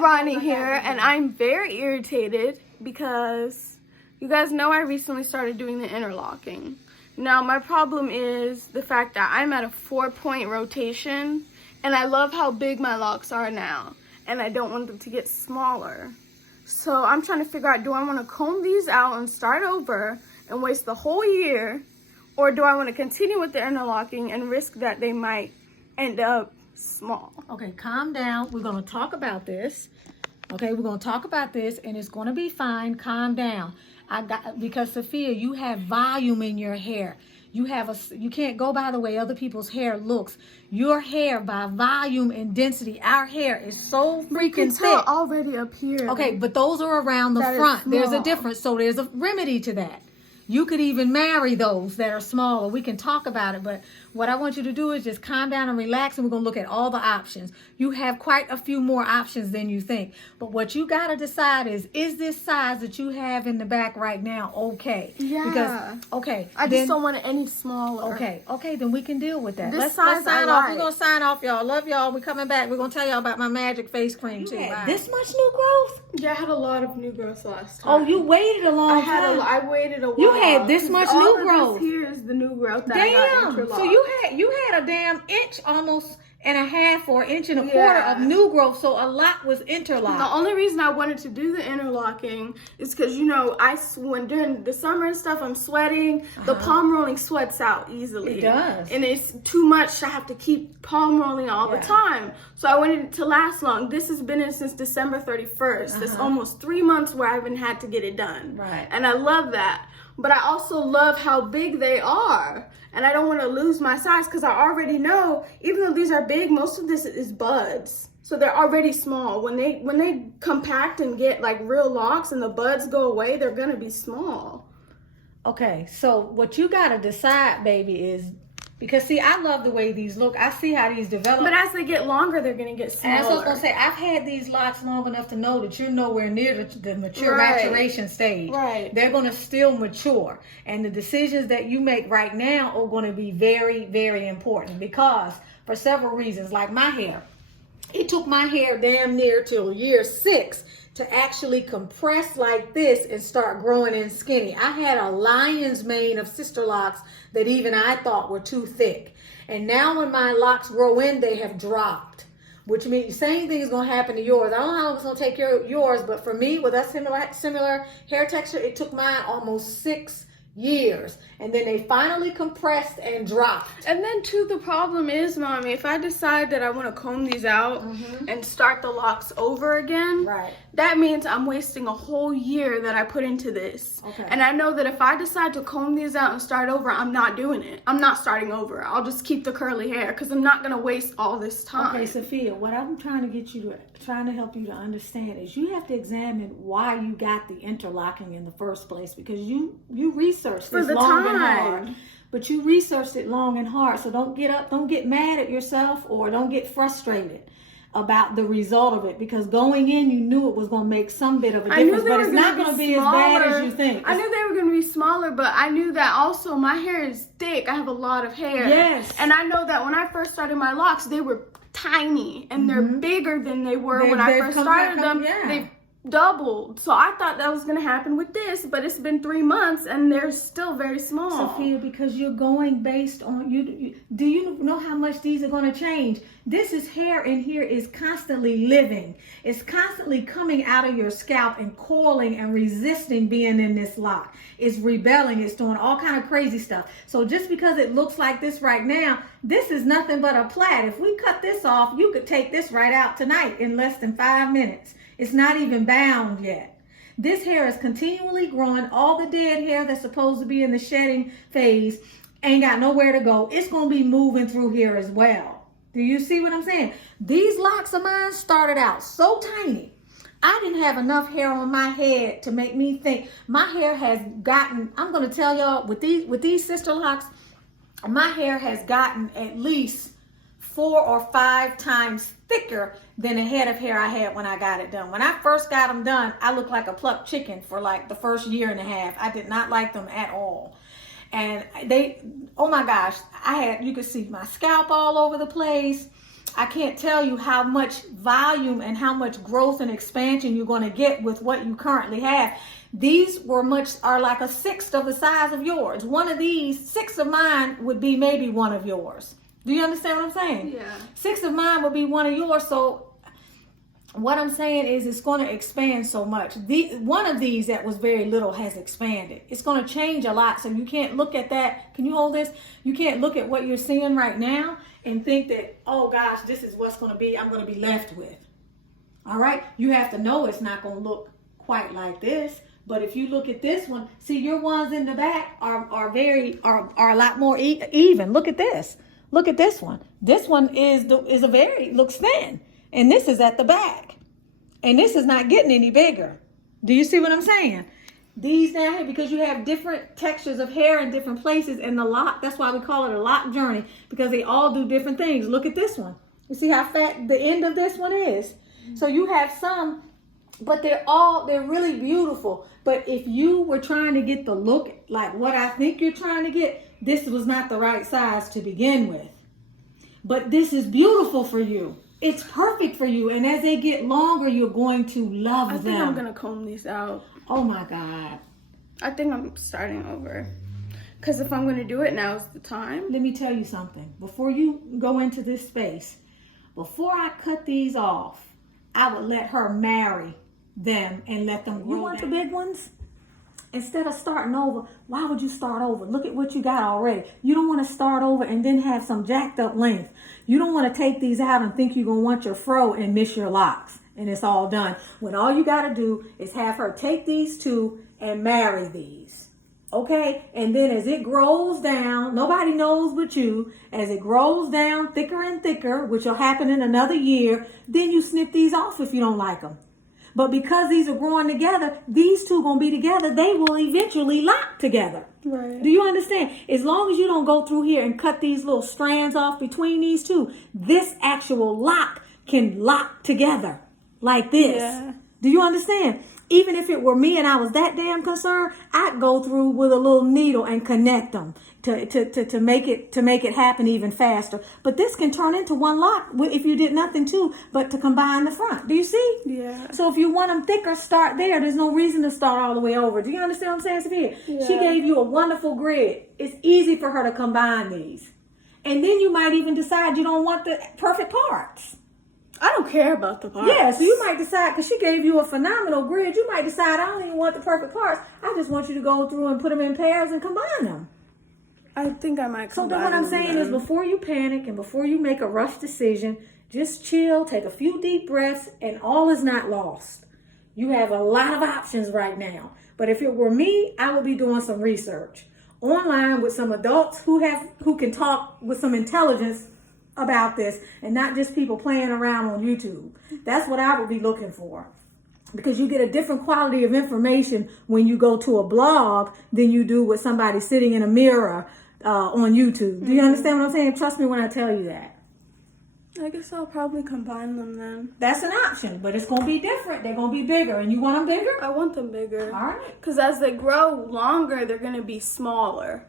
Ronnie here, and I'm very irritated because you guys know I recently started doing the interlocking. Now, my problem is the fact that I'm at a 4-point rotation, and I love how big my locks are now, and I don't want them to get smaller. So I'm trying to figure out, do I want to comb these out and start over and waste the whole year, or do I want to continue with the interlocking and risk that they might end up small? Okay, calm down. We're going to talk about this. Okay, we're going to talk about this, and it's going to be fine. Calm down. Because Sophia, you have volume in your hair. You can't go by the way other people's hair looks. Your hair, by volume and density, our hair is so freaking thick. Already up here. Okay, but those are around the front. There's a difference. So there's a remedy to that. You could even marry those that are smaller. We can talk about it, but what I want you to do is just calm down and relax, and we're going to look at all the options. You have quite a few more options than you think, but what you got to decide is this size that you have in the back right now okay? Yeah. Because, I just don't want it any smaller. Okay, then we can deal with that. Let's sign off. Off. We're going to sign off, y'all. Love y'all. We're coming back. We're going to tell y'all about my magic face cream, too. Bye. This much new growth? Yeah, I had a lot of new growth last time. Oh, you waited a long time. I waited a while. You had this much new growth. Here is the new growth that I got interlocked. So you had a damn inch almost and a half or inch and a quarter of new growth, so a lot was interlocked. The only reason I wanted to do the interlocking is because, when during the summer and stuff, I'm sweating. The palm rolling sweats out easily. It does. And it's too much. I have to keep palm rolling all the time. So I wanted it to last long. This has been in since December 31st. It's almost 3 months where I haven't had to get it done. Right. And I love that. But I also love how big they are. And I don't want to lose my size because I already know, even though these are big, most of this is buds. So they're already small. When they compact and get like real locks and the buds go away, they're going to be small. Okay, so what you got to decide, baby, is, because see, I love the way these look. I see how these develop. But as they get longer, they're going to get smaller. And that's what I was going to say. I've had these locks long enough to know that you're nowhere near the mature maturation stage. Right. They're going to still mature. And the decisions that you make right now are going to be very, very important, because for several reasons, like my hair. It took my hair damn near till year 6 to actually compress like this and start growing in skinny. I had a lion's mane of sister locks that even I thought were too thick. And now when my locks grow in, they have dropped, which means the same thing is going to happen to yours. I don't know how long it's going to take yours, but for me, with that similar hair texture, it took mine almost 6 years, and then they finally compressed and dropped. And then too, the problem is, Mommy, if I decide that I want to comb these out and start the locks over again, that means I'm wasting a whole year that I put into this. And I know that if I decide to comb these out and start over, I'm not doing it. I'm not starting over. I'll just keep the curly hair because I'm not going to waste all this time. Okay, Sophia, what I'm trying to help you to understand is you have to examine why you got the interlocking in the first place, because you researched this long and hard. But you researched it long and hard, so don't get mad at yourself or don't get frustrated about the result of it, because going in you knew it was going to make some bit of a difference, but it's not going to be as bad as you think. I knew they were going to be smaller, but I knew that also my hair is thick. I have a lot of hair. Yes. And I know that when I first started my locks, they were tiny and they're bigger than they were when I first started them. They've doubled. So I thought that was going to happen with this, but it's been 3 months and they're still very small. Sophia, because you're going based on do you know how much these are going to change? This is hair in here is constantly living. It's constantly coming out of your scalp and coiling and resisting being in this lock. It's rebelling. It's doing all kind of crazy stuff. So just because it looks like this right now, this is nothing but a plait. If we cut this off, you could take this right out tonight in less than 5 minutes. It's not even bound yet. This hair is continually growing. All the dead hair that's supposed to be in the shedding phase ain't got nowhere to go. It's going to be moving through here as well. Do you see what I'm saying? These locks of mine started out so tiny. I didn't have enough hair on my head to make me think. My hair has gotten, I'm going to tell y'all, with these sister locks, my hair has gotten at least 4 or 5 times thicker than the head of hair I had when I got it done. When I first got them done, I looked like a plucked chicken for like the first year and a half. I did not like them at all. And they, oh my gosh, you could see my scalp all over the place. I can't tell you how much volume and how much growth and expansion you're going to get with what you currently have. These are like a sixth of the size of yours. One of these, 6 of mine would be maybe one of yours. Do you understand what I'm saying? Yeah. 6 of mine would be one of yours. So what I'm saying is it's going to expand so much. One of these that was very little has expanded. It's going to change a lot. So you can't look at that. Can you hold this? You can't look at what you're seeing right now and think that, oh gosh, this is what's going to be, I'm going to be left with. All right. You have to know it's not going to look quite like this. But if you look at this one, see, your ones in the back are a lot more even. Look at this. Look at this one. This one looks thin. And this is at the back. And this is not getting any bigger. Do you see what I'm saying? These down here, because you have different textures of hair in different places, and the lock, that's why we call it a lock journey, because they all do different things. Look at this one. You see how fat the end of this one is? So you have some, but they're really beautiful. But if you were trying to get the look like what I think you're trying to get, this was not the right size to begin with. But this is beautiful for you. It's perfect for you. And as they get longer, you're going to love them. I think I'm going to comb these out. Oh my God. I think I'm starting over. Because if I'm going to do it, now is the time. Let me tell you something. Before you go into this space, before I cut these off, I would let her marry them and let them grow. You want the big ones? Instead of starting over, why would you start over? Look at what you got already. You don't want to start over and then have some jacked up length. You don't want to take these out and think you're going to want your fro and miss your locks. And it's all done. When all you got to do is have her take these two and marry these. Okay? And then as it grows down, nobody knows but you. As it grows down thicker and thicker, which will happen in another year, then you snip these off if you don't like them. But because these are growing together, these two going to be together, they will eventually lock together. Right. Do you understand? As long as you don't go through here and cut these little strands off between these two, this actual lock can lock together like this. Yeah. Do you understand? Even if it were me and I was that damn concerned, I'd go through with a little needle and connect them to make it happen even faster. But this can turn into one lock if you did nothing but to combine the front. Do you see? Yeah. So if you want them thicker, start there. There's no reason to start all the way over. Do you understand what I'm saying, Sophia? Yeah. She gave you a wonderful grid. It's easy for her to combine these. And then you might even decide you don't want the perfect parts. I don't care about the parts. Yeah, so you might decide, because she gave you a phenomenal grid, you might decide, I don't even want the perfect parts. I just want you to go through and put them in pairs and combine them. I think I might combine them. So then what I'm saying is, before you panic and before you make a rush decision, just chill, take a few deep breaths, and all is not lost. You have a lot of options right now. But if it were me, I would be doing some research online with some adults who can talk with some intelligence about this, and not just people playing around on YouTube. That's what I would be looking for, because you get a different quality of information when you go to a blog than you do with somebody sitting in a mirror on YouTube. Do you understand what I'm saying? Trust me when I tell you that. I guess I'll probably combine them then. That's an option, but it's going to be different. They're going to be bigger, and you want them bigger? I want them bigger. All right. Because as they grow longer, they're going to be smaller.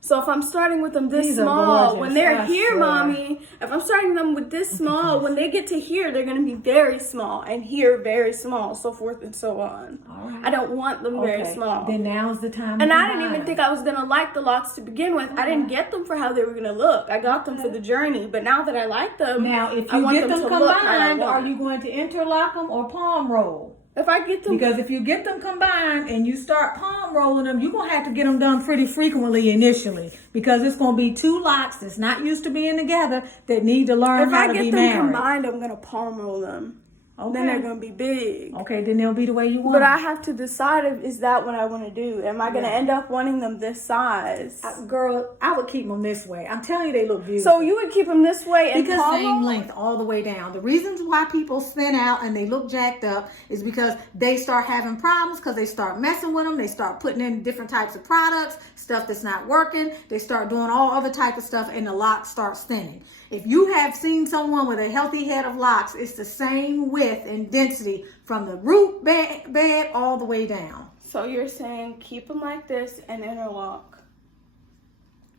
So if I'm starting with them this These are small, gorgeous, when they're I here, swear. Mommy, if I'm starting them with this small, when they get to here, they're going to be very small, and here very small, so forth and so on. All right. I don't want them very small. Then now's the time. And to I didn't combine. even think I was going to like the locks to begin with. I didn't get them for how they were going to look. I got them for the journey. But now that I like them, Now, if I you want get them to look how I combined, want. are you going to interlock them or palm roll? If I get them... Because if you get them combined and you start palm rolling them, you're going to have to get them done pretty frequently initially, because it's going to be two locks that's not used to being together that need to learn how to be married. If I get them combined, I'm going to palm roll them. Okay. Then they're going to be big. Okay, then they'll be the way you want But them. I have to decide, is that what I want to do? Am I going to end up wanting them this size? Girl, I would keep them this way. I'm telling you, they look beautiful. So you would keep them this way and because palm same roll? length all the way down. The reasons why people thin out and they look jacked up is because they start having problems, because they start messing with them. They start putting in different types of products, stuff that's not working. They start doing all other type of stuff, and the lock starts thinning. If you have seen someone with a healthy head of locks, it's the same width and density from the root bed all the way down. So you're saying keep them like this and interlock.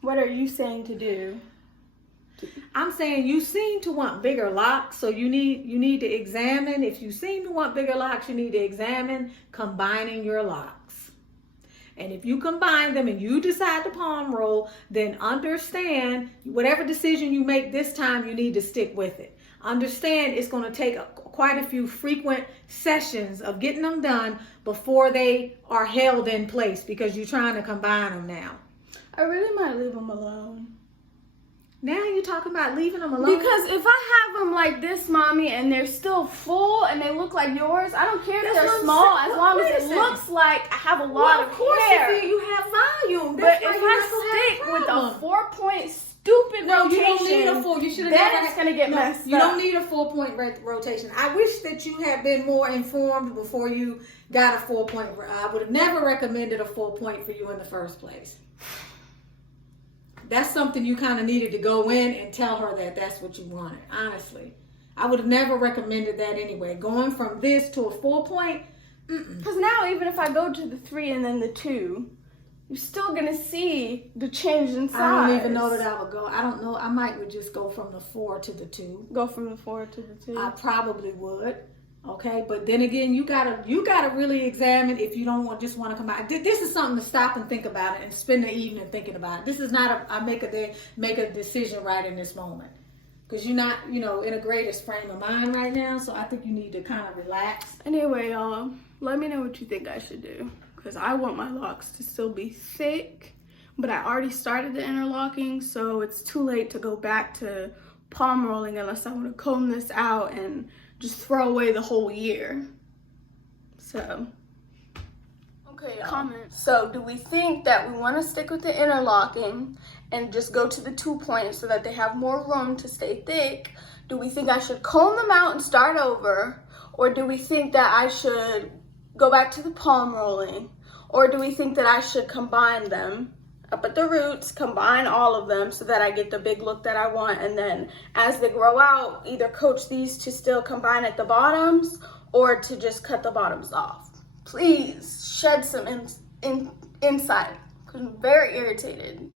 What are you saying to do? I'm saying you seem to want bigger locks, so you need to examine. If you seem to want bigger locks, you need to examine combining your locks. And if you combine them and you decide to palm roll, then understand whatever decision you make this time, you need to stick with it. Understand it's going to take quite a few frequent sessions of getting them done before they are held in place because you're trying to combine them now. I really might leave them alone. Now you're talking about leaving them alone? Because if I have them like this, Mommy, and they're still full and they look like yours, I don't care if they're small as long as it looks like I have a lot of hair. You have volume. But if I stick with a 4-point stupid rotation, you don't need a 4. You should have then it's gonna get messed up. You don't need a 4-point rotation. I wish that you had been more informed before you got a 4-point. I would have never recommended a 4-point for you in the first place. That's something you kind of needed to go in and tell her that that's what you wanted. Honestly, I would have never recommended that anyway. Going from this to a 4-point. Because now even if I go to the 3 and then the 2, you're still gonna see the change in size. I don't even know that I would go. I don't know. I would just go from the 4 to the 2. Go from the 4 to the 2. I probably would. Okay, but then again, you gotta really examine if you don't just want to combine. This is something to stop and think about it and spend the evening thinking about it. This is not I make a decision right in this moment because you're not in a greatest frame of mind right now. So I think you need to kind of relax. Anyway, y'all, let me know what you think I should do because I want my locks to still be thick, but I already started the interlocking, so it's too late to go back to palm rolling unless I want to comb this out and just throw away the whole year. So, okay, y'all. Comment. So, do we think that we want to stick with the interlocking and just go to the 2-point so that they have more room to stay thick? Do we think I should comb them out and start over? Or do we think that I should go back to the palm rolling? Or do we think that I should combine them up at the roots, combine all of them so that I get the big look that I want, and then as they grow out, either coach these to still combine at the bottoms or to just cut the bottoms off? Please shed some insight because I'm very irritated.